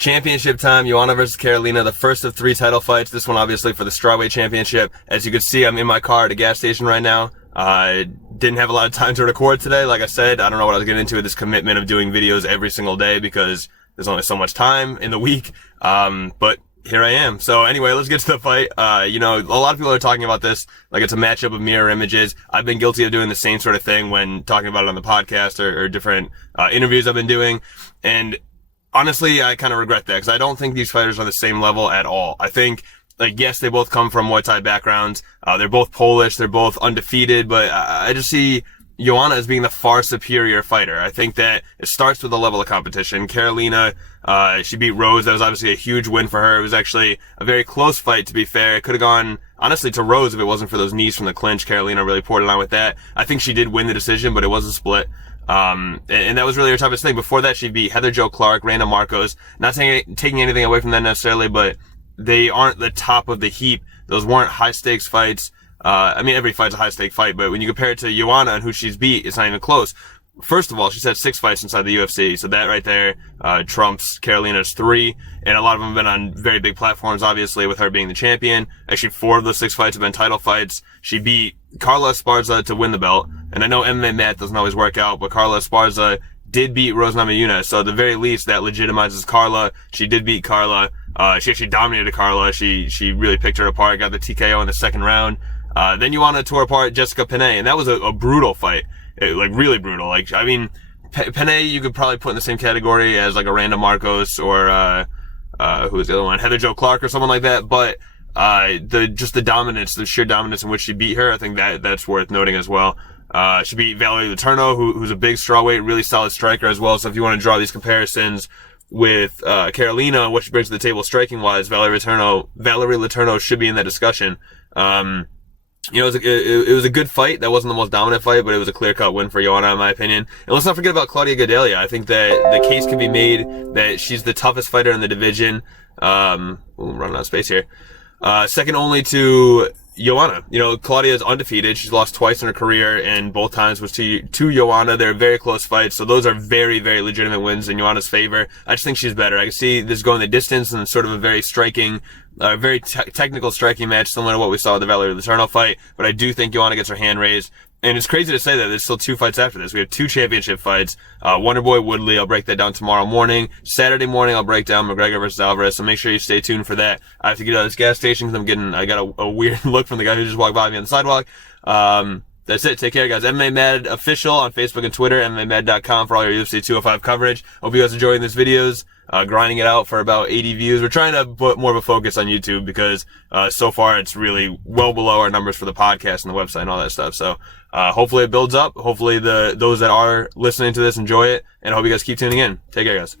Championship time, Joanna versus Karolina, the first of 3 title fights. This one obviously for the Strawweight Championship. As you can see, I'm in my car at a gas station right now. I didn't have a lot of time to record today. Like I said, I don't know what I was getting into with this commitment of doing videos every single day because there's only so much time in the week. But here I am. So anyway, let's get to the fight. A lot of people are talking about this like it's a matchup of mirror images. I've been guilty of doing the same sort of thing when talking about it on the podcast or different interviews I've been doing. And honestly, I kind of regret that because I don't think these fighters are on the same level at all. I think, yes, they both come from Muay Thai backgrounds. They're both Polish. They're both undefeated, but I just see Joanna as being the far superior fighter. I think that it starts with the level of competition. Karolina, she beat Rose. That was obviously a huge win for her. It was actually a very close fight, to be fair. It could have gone, honestly, to Rose if it wasn't for those knees from the clinch. Karolina really poured it on with that. I think she did win the decision, but it was a split. And that was really her toughest thing. Before that, she beat Heather Jo Clark, Randa Marcos. Not taking anything away from that necessarily, but they aren't the top of the heap. Those weren't high stakes fights. Every fight's a high stake fight, but when you compare it to Joanna and who she's beat, it's not even close. First of all, she's had 6 fights inside the UFC, so that right there, trumps Karolina's 3, and a lot of them have been on very big platforms, obviously, with her being the champion. Actually, 4 of those 6 fights have been title fights. She beat Carla Esparza to win the belt, and I know MMA math doesn't always work out, but Carla Esparza did beat Rose Namajunas, so at the very least, that legitimizes Carla. She did beat Carla. She actually dominated Carla. She really picked her apart, got the TKO in the second round. Then Joanna tore apart Jessica Penne, and that was a brutal fight. Really brutal. Penne you could probably put in the same category as like a Randa Marcos or, who was the other one? Heather Jo Clark or someone like that. But, the dominance, the sheer dominance in which she beat her, I think that's worth noting as well. She beat Valerie Letourneau, who's a big strawweight, really solid striker as well. So if you want to draw these comparisons with, Karolina, what she brings to the table striking wise, Valerie Letourneau should be in that discussion. It was a good fight. That wasn't the most dominant fight, but it was a clear-cut win for Joanna, in my opinion. And let's not forget about Claudia Gadelha. I think that the case can be made that she's the toughest fighter in the division. I'm running out of space here. Second only to Joanna. Claudia is undefeated. She's lost twice in her career, and both times was to Joanna. They're very close fights, so those are very, very legitimate wins in Joanna's favor. I just think she's better. I can see this going the distance and sort of a very striking, very technical striking match, similar to what we saw with the Valerie Letourneau fight, but I do think Joanna gets her hand raised. And it's crazy to say that there's still 2 fights after this. We have 2 championship fights. Wonderboy Woodley, I'll break that down tomorrow morning. Saturday morning, I'll break down McGregor versus Alvarez, so make sure you stay tuned for that. I have to get out of this gas station because I got a weird look from the guy who just walked by me on the sidewalk. That's it. Take care, guys. MMA Mad Official on Facebook and Twitter, MMAmad.com for all your UFC 205 coverage. Hope you guys are enjoying these videos. Grinding it out for about 80 views. We're trying to put more of a focus on YouTube because, so far it's really well below our numbers for the podcast and the website and all that stuff. So, hopefully it builds up. Hopefully those that are listening to this enjoy it, and I hope you guys keep tuning in. Take care, guys.